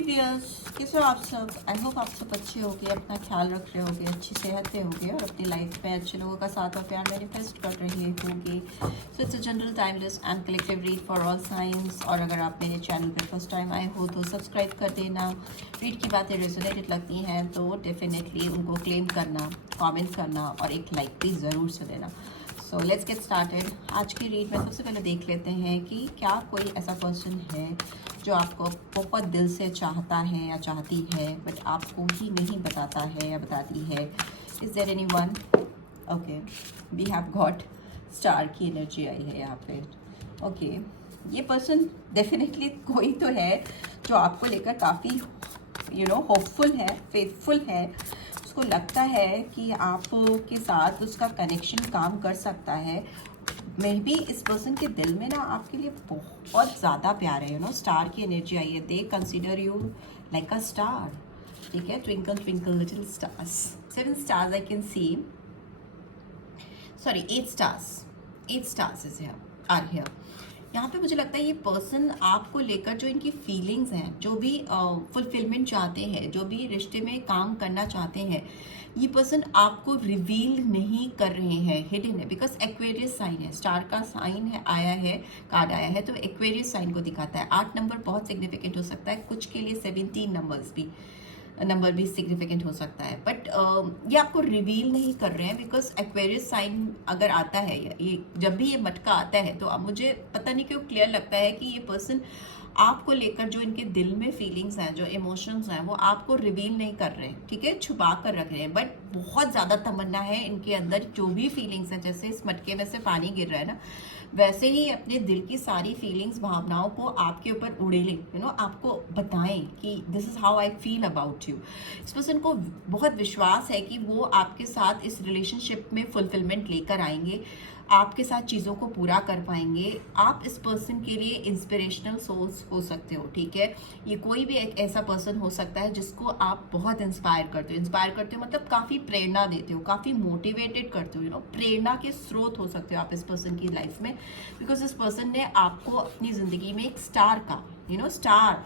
Viewers, कैसे हो आप सब? आई होप आप सब अच्छे होगे, अपना ख्याल रख रहे होगे, अच्छी सेहत से होगे और अपनी लाइफ में अच्छे लोगों का साथ और प्यार मैनिफेस्ट कर रहे होंगे। So it's a general timeless and collective read for all science. और अगर आप मेरे चैनल पर फर्स्ट टाइम आए हो तो सब्सक्राइब कर देना। रीड की बातें रेजोनेटेड लगती हैं तो डेफिनेटली उनको क्लेम करना, कॉमेंट करना और एक लाइक भी ज़रूर से देना। So let's get started. आज की रीड में सबसे पहले देख लेते हैं कि क्या कोई ऐसा पर्सन है जो आपको बहुत दिल से चाहता है या चाहती है बट आपको ही नहीं बताता है या बताती है। Is there anyone? Okay, we have got star की एनर्जी आई है यहाँ पे। ओके, ये पर्सन डेफिनेटली कोई तो है जो आपको लेकर काफ़ी होपफुल है, फेथफुल है। उसको लगता है कि आपके साथ उसका कनेक्शन काम कर सकता है। मे बी इस पर्सन के दिल में ना आपके लिए बहुत ज़्यादा प्यार है। स्टार की एनर्जी आई है। They consider you like a star. ठीक है, twinkle twinkle little stars, 7 stars I can see, sorry 8 stars, 8 stars is here, are here. यहाँ पे मुझे लगता है ये पर्सन आपको लेकर जो इनकी फीलिंग्स हैं, जो भी फुलफिलमेंट चाहते हैं, जो भी रिश्ते में काम करना चाहते हैं, ये पर्सन आपको रिवील नहीं कर रहे हैं, हिडन है। बिकॉज एक्वेरियस साइन है, स्टार का साइन है, आया है, कार्ड आया है तो एक्वेरियस साइन को दिखाता है। 8 नंबर बहुत सिग्निफिकेंट हो सकता है, कुछ के लिए 17 नंबर भी सिग्निफिकेंट हो सकता है। बट ये आपको रिवील नहीं कर रहे हैं बिकॉज एक्वेरियस साइन अगर आता है, ये जब भी ये मटका आता है तो अब मुझे पता नहीं क्यों क्लियर लगता है कि ये पर्सन आपको लेकर जो इनके दिल में फीलिंग्स हैं, जो इमोशंस हैं, वो आपको रिवील नहीं कर रहे हैं। ठीक है, छुपा कर रख रहे हैं। बट बहुत ज़्यादा तमन्ना है इनके अंदर, जो भी फीलिंग्स हैं, जैसे इस मटके में से पानी गिर रहा है ना, वैसे ही अपने दिल की सारी फीलिंग्स, भावनाओं को आपके ऊपर उड़ेलें, आपको बताएं कि this is how I feel about you. इस पर्सन को बहुत विश्वास है कि वो आपके साथ इस रिलेशनशिप में फुलफिलमेंट लेकर आएंगे, आपके साथ चीज़ों को पूरा कर पाएंगे। आप इस पर्सन के लिए इंस्पिरेशनल सोर्स हो सकते हो। ठीक है, ये कोई भी एक ऐसा पर्सन हो सकता है जिसको आप बहुत इंस्पायर करते हो मतलब काफ़ी प्रेरणा देते हो, काफ़ी मोटिवेटेड करते हो। प्रेरणा के स्रोत हो सकते हो आप इस पर्सन की लाइफ में। बिकॉज इस पर्सन ने आपको अपनी ज़िंदगी में एक स्टार का, स्टार,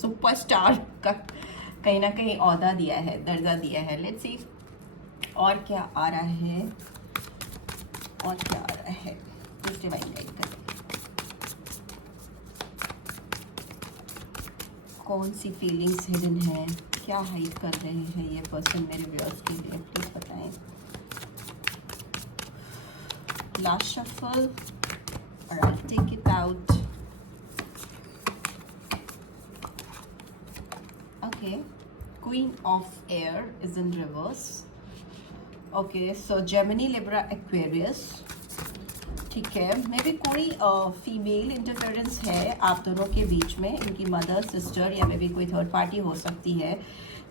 सुपर स्टार का कहीं ना कहीं औहदा दिया है, दर्जा दिया है। लेट्स सी और क्या आ रहा है, और क्या आ रहा है। प्लीज डिवाइन गाइड करें, कौन सी फीलिंग्स हिडन है, क्या हाइड कर रहे हैं ये पर्सन मेरे व्यूअर्स के लिए, प्लीज बताएं। लास्ट शफल और I take it out. Okay, queen of air is in reverse. Okay, so Gemini, Libra, Aquarius. ठीक है, मे भी कोई फीमेल इंटरफेरेंस है आप दोनों के बीच में, इनकी मदर, सिस्टर या मे भी कोई थर्ड पार्टी हो सकती है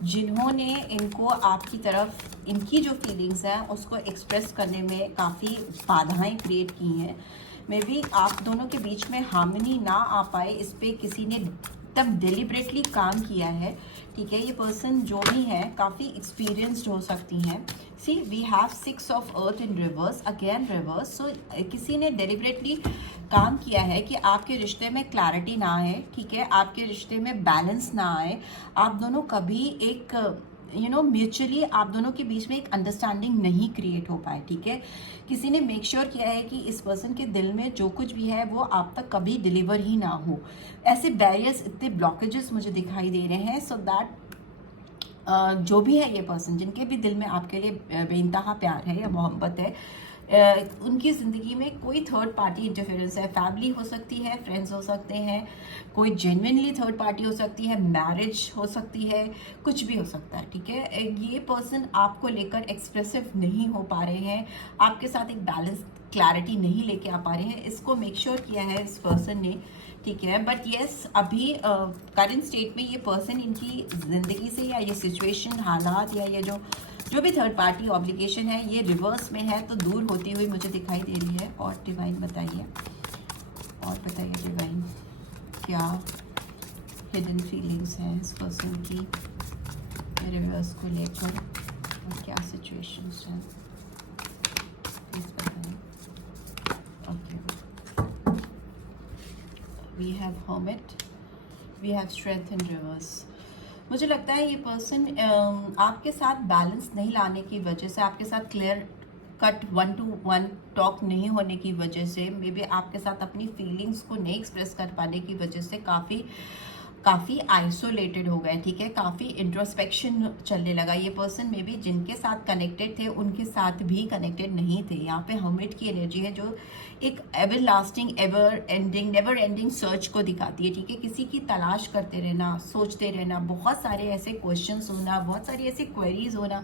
जिन्होंने इनको आपकी तरफ, इनकी जो फीलिंग्स हैं उसको एक्सप्रेस करने में काफ़ी बाधाएं क्रिएट की हैं। मे बी आप दोनों के बीच में हार्मनी ना आ पाए, इस पर किसी ने तब डिलिबरेटली काम किया है। ठीक है, ये पर्सन जो भी है काफ़ी एक्सपीरियंस्ड हो सकती हैं। See we have 6 of earth in reverse, again reverse. So किसी ने डेलिबरेटली काम किया है कि आपके रिश्ते में क्लैरिटी ना आए। ठीक है, आपके रिश्ते में बैलेंस ना आए, आप दोनों कभी एक म्यूचुअली आप दोनों के बीच में एक अंडरस्टैंडिंग नहीं क्रिएट हो पाए। ठीक है, किसी ने मेक श्योर किया है कि इस पर्सन के दिल में जो कुछ भी है वो आप तक कभी डिलीवर ही ना हो। ऐसे बैरियर्स, इतने ब्लॉकेजेस मुझे दिखाई दे रहे हैं। सो दैट जो भी है ये पर्सन, जिनके भी दिल में आपके लिए बेइंतहा प्यार है या मोहब्बत है, उनकी ज़िंदगी में कोई थर्ड पार्टी इंटरफेरेंस है। फैमिली हो सकती है, फ्रेंड्स हो सकते हैं, कोई जेन्युइनली थर्ड पार्टी हो सकती है, मैरिज हो सकती है, कुछ भी हो सकता है। ठीक है, ये पर्सन आपको लेकर एक्सप्रेसिव नहीं हो पा रहे हैं, आपके साथ एक बैलेंस, क्लैरिटी नहीं लेके आ पा रहे हैं। इसको मेक श्योर किया है इस पर्सन ने। ठीक है, बट येस, अभी करंट स्टेट में ये पर्सन इनकी ज़िंदगी से, या ये सिचुएशन, हालात, या ये जो भी थर्ड पार्टी ऑब्लिगेशन है, ये रिवर्स में है तो दूर होती हुई मुझे दिखाई दे रही है। और डिवाइन बताइए, और बताइए डिवाइन, क्या हिडन फीलिंग्स हैं इस पर्सन की मेरे रिवर्स को लेकर, और क्या सिचुएशंस हैं, प्लीज बताइए। Okay, we have hermit, we have strength in reverse. मुझे लगता है ये पर्सन आपके साथ बैलेंस नहीं लाने की वजह से, आपके साथ क्लियर कट 1-to-1 टॉक नहीं होने की वजह से, मे बी आपके साथ अपनी फीलिंग्स को नहीं एक्सप्रेस कर पाने की वजह से काफ़ी आइसोलेटेड हो गए, ठीक है, काफ़ी इंट्रोस्पेक्शन चलने लगा। ये पर्सन में भी जिनके साथ कनेक्टेड थे उनके साथ भी कनेक्टेड नहीं थे। यहाँ पे हर्मिट की एनर्जी है जो एक ever lasting, ever ending, never ending search को दिखाती है, ठीक है। किसी की तलाश करते रहना, सोचते रहना, बहुत सारे ऐसे क्वेश्चंस होना, बहुत सारी ऐसी क्वेरीज होना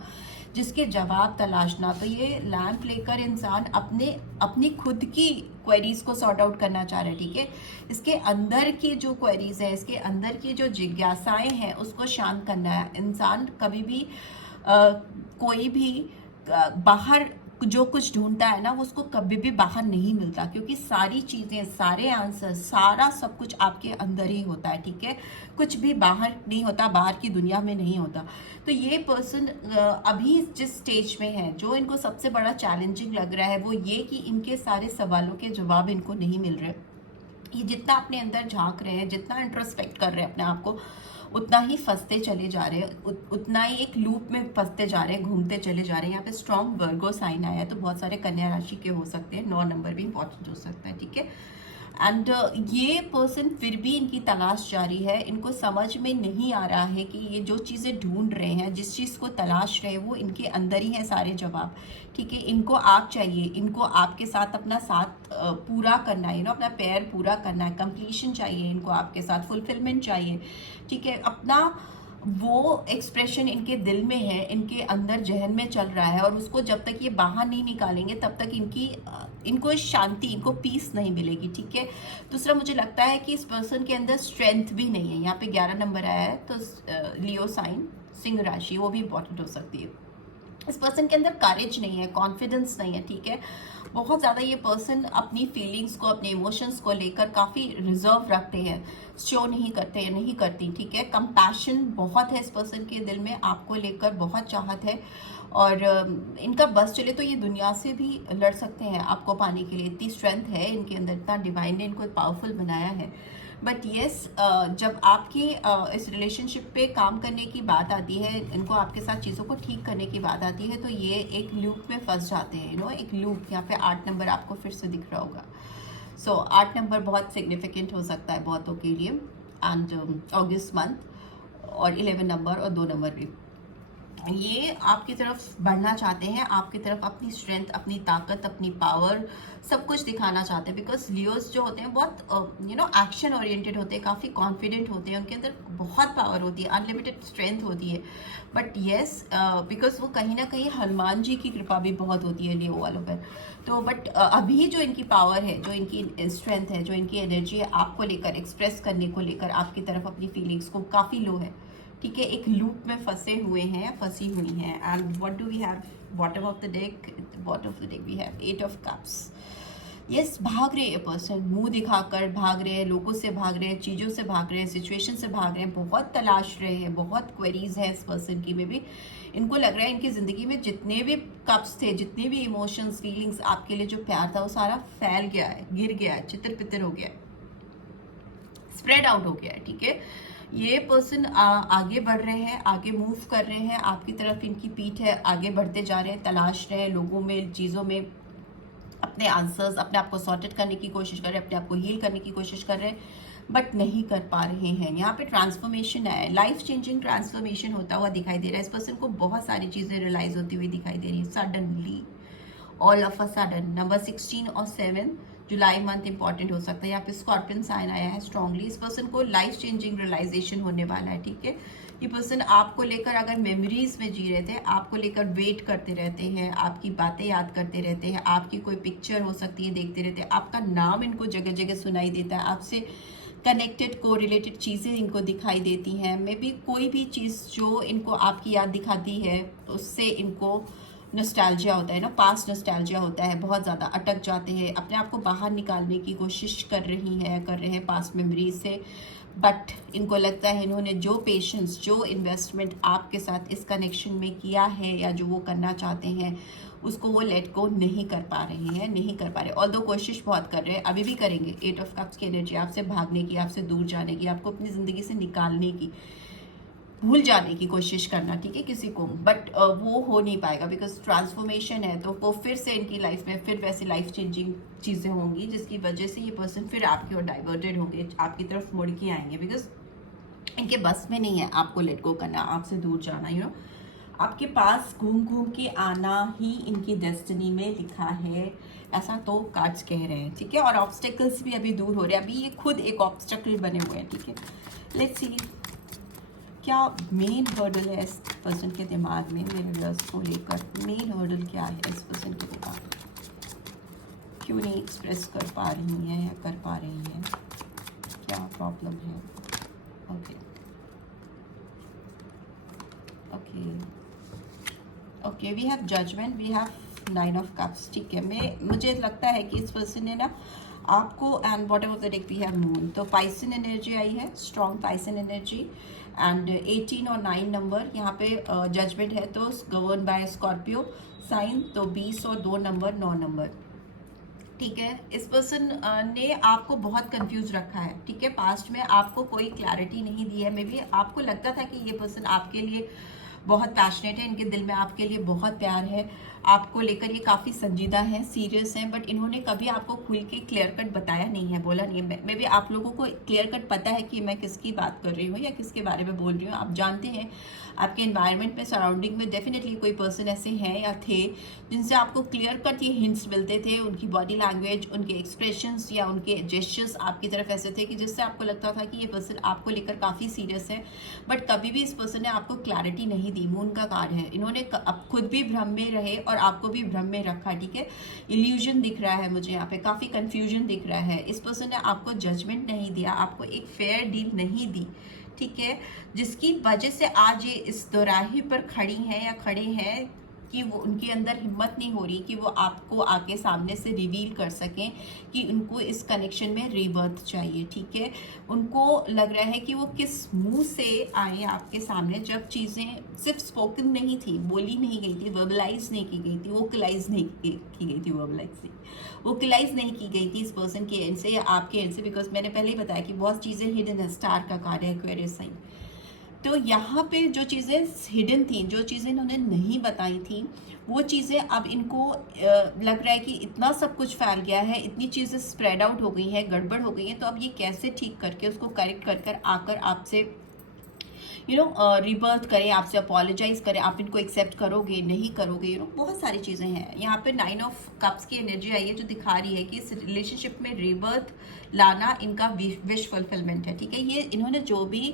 जिसके जवाब तलाशना। तो ये लैंप लेकर इंसान अपनी खुद की क्वेरीज को सॉर्ट आउट करना चाह रहा है, ठीक है। इसके अंदर की जो क्वेरीज है, इसके अंदर की जो जिज्ञासाएं हैं उसको शांत करना है। इंसान कभी भी कोई भी बाहर जो कुछ ढूंढता है ना, वो उसको कभी भी बाहर नहीं मिलता, क्योंकि सारी चीज़ें, सारे आंसर, सारा सब कुछ आपके अंदर ही होता है, ठीक है। कुछ भी बाहर नहीं होता, बाहर की दुनिया में नहीं होता। तो ये पर्सन अभी जिस स्टेज में है, जो इनको सबसे बड़ा चैलेंजिंग लग रहा है वो ये कि इनके सारे सवालों के जवाब इनको नहीं मिल रहे। ये जितना अपने अंदर झांक रहे हैं, जितना इंट्रोस्पेक्ट कर रहे हैं अपने आप को, उतना ही फंसते चले जा रहे हैं, उतना ही एक लूप में फंसते जा रहे हैं, घूमते चले जा रहे हैं। यहाँ पे स्ट्रॉन्ग वर्गो साइन आया है, तो बहुत सारे कन्या राशि के हो सकते हैं, 9 नंबर भी इंपॉर्टेंट हो सकता है, ठीक है। एंड ये पर्सन फिर भी इनकी तलाश जारी है। इनको समझ में नहीं आ रहा है कि ये जो चीज़ें ढूंढ रहे हैं, जिस चीज़ को तलाश रहे हैं, वो इनके अंदर ही है सारे जवाब, ठीक है। इनको आप चाहिए, इनको आपके साथ अपना साथ पूरा करना है, अपना पैर पूरा करना है, कंप्लीशन चाहिए इनको आपके साथ, फुलफिलमेंट चाहिए, ठीक है। अपना वो एक्सप्रेशन इनके दिल में है, इनके अंदर जहन में चल रहा है, और उसको जब तक ये बाहर नहीं निकालेंगे तब तक इनको शांति, इनको पीस नहीं मिलेगी, ठीक है। दूसरा, मुझे लगता है कि इस पर्सन के अंदर स्ट्रेंथ भी नहीं है। यहाँ पे 11 नंबर आया है, तो लियो साइन, सिंह राशि, वो भी इंपॉर्टेंट हो सकती है। इस पर्सन के अंदर करेज नहीं है, कॉन्फिडेंस नहीं है, ठीक है। बहुत ज़्यादा ये पर्सन अपनी फीलिंग्स को, अपने इमोशंस को लेकर काफ़ी रिजर्व रखते हैं, शो नहीं करते या नहीं करती, ठीक है। कंपैशन बहुत है इस पर्सन के दिल में, आपको लेकर बहुत चाहत है, और इनका बस चले तो ये दुनिया से भी लड़ सकते हैं आपको पाने के लिए। इतनी स्ट्रेंथ है इनके अंदर, इतना डिवाइन ने इनको पावरफुल बनाया है। बट येस, जब आपकी इस रिलेशनशिप पे काम करने की बात आती है, इनको आपके साथ चीज़ों को ठीक करने की बात आती है, तो ये एक लूप में फंस जाते हैं, एक लूप। यहाँ पे 8 नंबर आपको फिर से दिख रहा होगा। सो 8 नंबर बहुत सिग्निफिकेंट हो सकता है बहुतों के लिए, एंड अगस्त मंथ, और 11 नंबर और 2 नंबर भी ये आपकी तरफ बढ़ना चाहते हैं, आपकी तरफ अपनी स्ट्रेंथ, अपनी ताकत, अपनी पावर, सब कुछ दिखाना चाहते हैं। बिकॉज लियोस जो होते हैं बहुत एक्शन ओरिएंटेड होते हैं, काफ़ी कॉन्फिडेंट होते हैं, उनके अंदर बहुत पावर होती है, अनलिमिटेड स्ट्रेंथ होती है। बट येस, बिकॉज वो कहीं ना कहीं हनुमान जी की कृपा भी बहुत होती है लियो वालों पर। तो बट अभी जो इनकी पावर है, जो इनकी स्ट्रेंथ है, जो इनकी एनर्जी है आपको लेकर, एक्सप्रेस करने को लेकर, आपकी तरफ अपनी फीलिंग्स को, काफ़ी लो है, ठीक है। एक लूप में फंसे हुए हैं, फंसी हुई हैं। And what do we have, bottom of the deck, bottom of the deck we have 8 of cups. Yes, भाग रहे हैं पर्सन, मुंह दिखाकर भाग रहे हैं, लोगों से भाग रहे हैं, चीज़ों से भाग रहे हैं, सिचुएशन से भाग रहे हैं, बहुत तलाश रहे हैं, बहुत क्वेरीज है इस पर्सन की में भी। इनको लग रहा है इनकी ज़िंदगी में जितने भी कप्स थे, जितने भी इमोशंस, फीलिंग्स, आपके लिए जो प्यार था, वो सारा फैल गया है, गिर गया है, चितर पितर हो गया है, स्प्रेड आउट हो गया है, ठीक है। ये पर्सन आगे बढ़ रहे हैं, आगे मूव कर रहे हैं, आपकी तरफ इनकी पीठ है, आगे बढ़ते जा रहे हैं, तलाश रहे हैं लोगों में, चीज़ों में अपने आंसर्स, अपने आप को सॉर्टेड करने की कोशिश कर रहे हैं, अपने आप को हील करने की कोशिश कर रहे हैं, बट नहीं कर पा रहे हैं। यहाँ पे ट्रांसफॉर्मेशन है, लाइफ चेंजिंग ट्रांसफॉर्मेशन होता हुआ दिखाई दे रहा है। इस पर्सन को बहुत सारी चीज़ें रियलाइज होती हुई दिखाई दे रही है, suddenly, all of a sudden. Number 16 और 7 जुलाई मंथ इंपॉर्टेंट हो सकता है। यहाँ पे स्कॉर्पियन साइन आया है स्ट्रांगली। इस पर्सन को लाइफ चेंजिंग रियलाइजेशन होने वाला है, ठीक है। ये पर्सन आपको लेकर अगर मेमोरीज में जी रहे थे, आपको लेकर वेट करते रहते हैं, आपकी बातें याद करते रहते हैं, आपकी कोई पिक्चर हो सकती है देखते रहते हैं, आपका नाम इनको जगह जगह सुनाई देता है, आपसे कनेक्टेड को रिलेटेड चीज़ें इनको दिखाई देती हैं। मे बी कोई भी चीज़ जो इनको आपकी याद दिखाती है, उससे इनको नॉस्टैल्जिया होता है, पास्ट नॉस्टैल्जिया होता है, बहुत ज़्यादा अटक जाते हैं, अपने आप को बाहर निकालने की कोशिश कर रहे हैं पास्ट मेमोरीज से। बट इनको लगता है इन्होंने जो पेशेंस, जो इन्वेस्टमेंट आपके साथ इस कनेक्शन में किया है, या जो वो करना चाहते हैं, उसको वो लेट गो नहीं कर पा रहे हैं, नहीं कर पा रहे। ऑल्दो कोशिश बहुत कर रहे हैं, अभी भी करेंगे। 8 ऑफ कप्स की एनर्जी, आपसे भागने की, आपसे दूर जाने की, आपको अपनी ज़िंदगी से निकालने की। भूल जाने की कोशिश करना, ठीक है, किसी को, बट वो हो नहीं पाएगा बिकॉज ट्रांसफॉर्मेशन है, तो वो फिर से इनकी लाइफ में फिर वैसे लाइफ चेंजिंग चीज़ें होंगी जिसकी वजह से ये पर्सन फिर आपकी ओर डाइवर्टेड होंगे, आपकी तरफ मुड़ के आएंगे, बिकॉज इनके बस में नहीं है आपको लेट गो करना, आपसे दूर जाना, यू नो, आपके पास घूम घूम के आना ही इनकी डेस्टिनी में लिखा है, ऐसा तो कार्ड्स कह रहे हैं, ठीक है। और ऑब्स्टेकल्स भी अभी दूर हो रहे हैं, अभी ये खुद एक ऑब्स्टेकल बने हुए हैं, ठीक है। लेट्स सी क्या मेन हर्डल है इस पर्सन के दिमाग में मेरे लव्स को लेकर, मेन हर्डल क्या है इस पर्सन के दिमाग में, क्यों नहीं एक्सप्रेस कर पा रही हैं या कर पा रही हैं, क्या प्रॉब्लम है। Okay okay okay, we have judgement, we have 9 of cups, ठीक है। मुझे लगता है कि इस पर्सन ने ना आपको, and whatever the deck we have moon, तो पाइसन एनर्जी आई है, स्ट्रॉन्ग पाइसन एनर्जी, एंड 18 और 9 नंबर यहाँ पे जजमेंट है, तो गवर्न बाय स्कॉर्पियो साइन, तो 20 और 2 नंबर 9 नंबर, ठीक है। इस पर्सन ने आपको बहुत कंफ्यूज रखा है, ठीक है, पास्ट में आपको कोई क्लैरिटी नहीं दी है, मे बी आपको लगता था कि ये पर्सन आपके लिए बहुत पैशनेट है, इनके दिल में आपके लिए बहुत प्यार है, आपको लेकर ये काफ़ी संजीदा है, सीरियस हैं, बट इन्होंने कभी आपको खुल के क्लियर कट बताया नहीं है, बोला नहीं है। मे बी आप लोगों को क्लियर कट पता है कि मैं किसकी बात कर रही हूँ या किसके बारे में बोल रही हूँ, आप जानते हैं आपके एनवायरनमेंट में, सराउंडिंग में डेफिनेटली कोई पर्सन ऐसे हैं या थे जिनसे आपको क्लियर कट ये हिंट्स मिलते थे, उनकी बॉडी लैंग्वेज, उनके एक्सप्रेशंस या उनके जेस्चर्स आपकी तरफ ऐसे थे कि जिससे आपको लगता था कि ये पर्सन आपको लेकर काफ़ी सीरियस है, बट कभी भी इस पर्सन ने आपको क्लैरिटी नहीं दी। मून का कार्ड है, इन्होंने अब खुद भी भ्रम में रहे और आपको भी भ्रम में रखा, ठीक है। इल्यूजन दिख रहा है मुझे यहाँ पे, काफ़ी कन्फ्यूजन दिख रहा है। इस पर्सन ने आपको जजमेंट नहीं दिया, आपको एक फेयर डील नहीं दी, ठीक है, जिसकी वजह से आज ये इस दोराहे पर खड़ी हैं या खड़े हैं कि वो, उनके अंदर हिम्मत नहीं हो रही कि वो आपको आके सामने से रिवील कर सकें कि उनको इस कनेक्शन में रीबर्थ चाहिए, ठीक है। उनको लग रहा है कि वो किस मुंह से आए आपके सामने, जब चीज़ें सिर्फ स्पोकन नहीं थी, बोली नहीं गई थी, वर्बलाइज नहीं की गई थी, वोकलाइज नहीं की गई थी, वोकलाइज नहीं की गई थी इस पर्सन के एंड से या आपके एंड से, बिकॉज मैंने पहले ही बताया कि बहुत चीज़ें हिडन है, स्टार का कार्ड है, एक्वेरियस साइन, तो यहाँ पे जो चीज़ें हिडन थी, जो चीज़ें इन्होंने नहीं बताई थी, वो चीज़ें अब इनको लग रहा है कि इतना सब कुछ फैल गया है, इतनी चीज़ें स्प्रेड आउट हो गई हैं, गड़बड़ हो गई हैं, तो अब ये कैसे ठीक करके उसको करेक्ट कर आकर आपसे रिबर्थ करें, आपसे अपोलोजाइज करें, आप इनको एक्सेप्ट करोगे नहीं करोगे, बहुत सारी चीज़ें हैं। यहाँ पे 9 ऑफ कप्स की एनर्जी आई है जो दिखा रही है कि इस रिलेशनशिप में रिबर्थ लाना इनका विश फुलफिलमेंट है, ठीक है। ये इन्होंने जो भी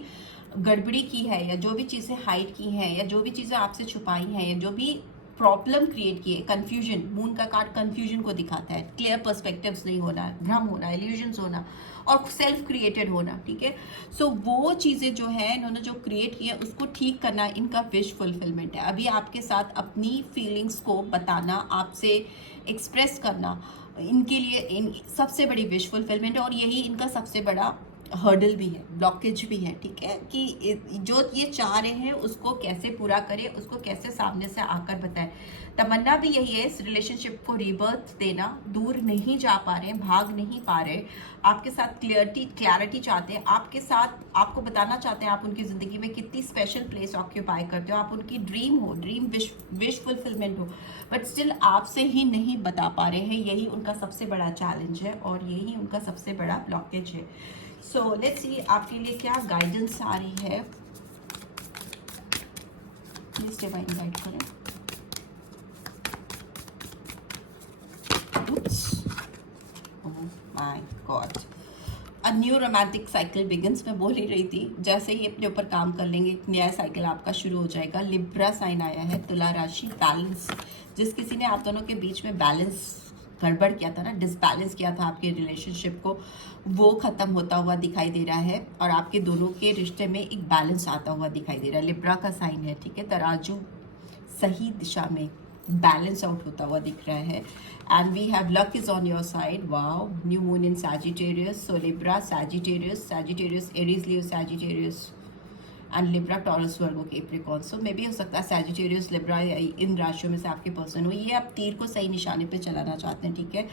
गड़बड़ी की है या जो भी चीज़ें हाइड की हैं या जो भी चीज़ें आपसे छुपाई हैं या जो भी प्रॉब्लम क्रिएट की है, कन्फ्यूजन, मून का कार्ड कन्फ्यूजन को दिखाता है, क्लियर पर्सपेक्टिव्स नहीं होना, भ्रम होना, इल्यूजन्स होना और सेल्फ क्रिएटेड होना, ठीक है। सो वो चीज़ें जो है इन्होंने जो क्रिएट की है उसको ठीक करना इनका विश फुलफिलमेंट है। अभी आपके साथ अपनी फीलिंग्स को बताना, आपसे एक्सप्रेस करना इनके लिए सबसे बड़ी विश फुलफिलमेंट है और यही इनका सबसे बड़ा हर्डल भी है, ब्लॉकेज भी है, ठीक है, कि जो ये चाह रहे हैं उसको कैसे पूरा करें, उसको कैसे सामने से आकर बताएं। तमन्ना भी यही है, इस रिलेशनशिप को रीबर्थ देना, दूर नहीं जा पा रहे, भाग नहीं पा रहे, आपके साथ क्लैरिटी चाहते हैं, आपके साथ आपको बताना चाहते हैं आप उनकी ज़िंदगी में कितनी स्पेशल प्लेस ऑक्यूपाई करते हो, आप उनकी ड्रीम हो, ड्रीम विश फुलफिलमेंट हो, बट स्टिल आपसे ही नहीं बता पा रहे हैं। यही उनका सबसे बड़ा चैलेंज है और यही उनका सबसे बड़ा ब्लॉकेज है। सो लेट्स सी आपके लिए क्या गाइडेंस आ रही है, प्लीज डिवाइन गाइड करें। My God, a new romantic cycle begins. मैं बोल ही रही थी, जैसे ही अपने ऊपर काम कर लेंगे एक नया साइकिल आपका शुरू हो जाएगा। लिब्रा साइन आया है, तुला राशि, बैलेंस। जिस किसी ने आप दोनों के बीच में बैलेंस गड़बड़ किया था ना, डिसबैलेंस किया था आपके रिलेशनशिप को, वो ख़त्म होता हुआ दिखाई दे रहा है और आपके दोनों के रिश्ते में एक बैलेंस आता हुआ दिखाई दे रहा है। लिब्रा का साइन है, ठीक है, तराजू सही दिशा में बैलेंस आउट होता हुआ दिख रहा है। And we have luck is on your side, wow, new moon in Sagittarius, so Libra, Sagittarius, Aries, Leo, Sagittarius and Libra, Taurus, Virgo, Capricorn. So maybe हो सकता है सैजिटेरियस, लिब्रा या इन राशियों में से आपके पर्सन हो। ये आप तीर को सही निशाने पे चलाना चाहते हैं, ठीक है।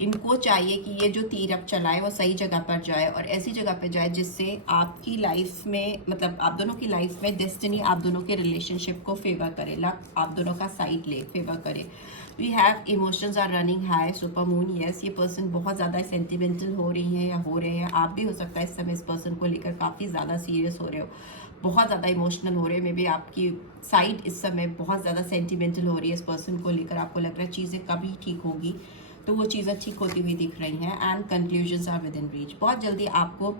इनको चाहिए कि ये जो तीर अब चलाए वो सही जगह पर जाए और ऐसी जगह पर जाए जिससे आपकी लाइफ में, मतलब आप दोनों की लाइफ में डेस्टिनी आप दोनों के रिलेशनशिप को फेवर करे, लक आप दोनों का साइड ले, फेवर करे। We have emotions are running high, super moon, yes ये पर्सन बहुत ज़्यादा सेंटिमेंटल हो रही है या हो रहे हैं। आप भी हो सकता है इस समय इस पर्सन को लेकर काफ़ी ज़्यादा सीरियस हो रहे हो, बहुत ज़्यादा इमोशनल हो रहे हैं। मे बी आपकी साइड इस समय बहुत ज़्यादा सेंटिमेंटल हो रही है इस पर्सन को लेकर। आपको लग रहा है चीज़ें कभी ठीक होगी, तो वो चीज़ें ठीक होती हुई दिख रही हैं। And conclusions are within reach. बहुत जल्दी आपको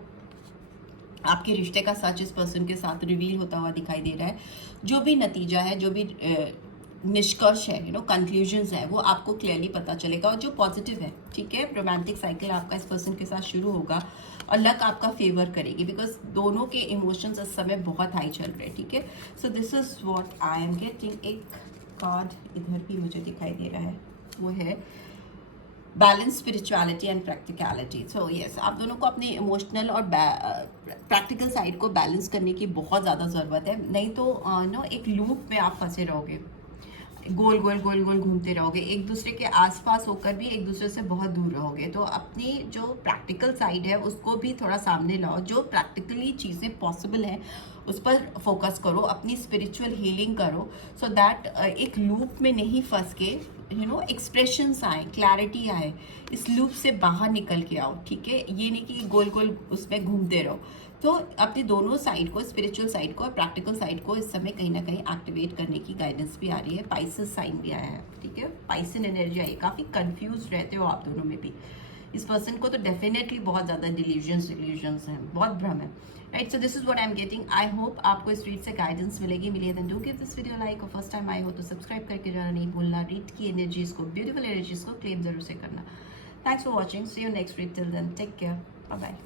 आपके रिश्ते का सच इस पर्सन के साथ रिवील होता हुआ दिखाई दे रहा है। जो भी नतीजा है, जो भी निष्कर्ष है, कंक्लूजन्स है, वो आपको क्लियरली पता चलेगा और जो पॉजिटिव है, ठीक है। रोमांटिक साइकिल आपका इस पर्सन के साथ शुरू होगा और लक आपका फेवर करेगी बिकॉज दोनों के इमोशंस इस समय बहुत हाई चल रहे हैं, ठीक है। सो this is what I am getting. एक कार्ड इधर भी मुझे दिखाई दे रहा है, वो है balance, spirituality and practicality. So yes, आप दोनों को अपनी इमोशनल और प्रैक्टिकल साइड को बैलेंस करने की बहुत ज़्यादा ज़रूरत है, नहीं तो एक लूप में आप फंसे रहोगे, गोल गोल गोल गोल घूमते रहोगे, एक दूसरे के आसपास होकर भी एक दूसरे से बहुत दूर रहोगे। तो अपनी जो प्रैक्टिकल साइड है उसको भी थोड़ा सामने लाओ, जो प्रैक्टिकली चीज़ें पॉसिबल हैं उस पर फोकस करो, अपनी स्पिरिचुअल हीलिंग करो, सो दैट एक लूप में नहीं फंस के एक्सप्रेशंस आए, क्लैरिटी आए, इस लूप से बाहर निकल के आओ, ठीक है। ये नहीं कि गोल गोल उसमें घूमते रहो। तो अपनी दोनों साइड को, स्पिरिचुअल साइड को और प्रैक्टिकल साइड को इस समय कहीं ना कहीं एक्टिवेट करने की गाइडेंस भी आ रही है। पाइसेस साइन भी आया है, ठीक है। पाइसन एनर्जी आई, काफ़ी कंफ्यूज रहते हो आप दोनों में भी। इस पर्सन को तो डेफिनेटली बहुत ज़्यादा डिल्यूजन्स हैं, बहुत भ्रम है, right. So this is what I am getting. I hope आपको इस रीड से गाइडेंस मिलेगी। मिली है then do give this video like और फर्स्ट टाइम आई हो तो सब्सक्राइब करके जाना नहीं भूलना। रीड की एनर्जीज को, ब्यूटीफुल एनर्जीज को क्लेम जरूर से करना। Thanks for watching, see you next read, till then take care, bye bye.